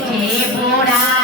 છે ભોળા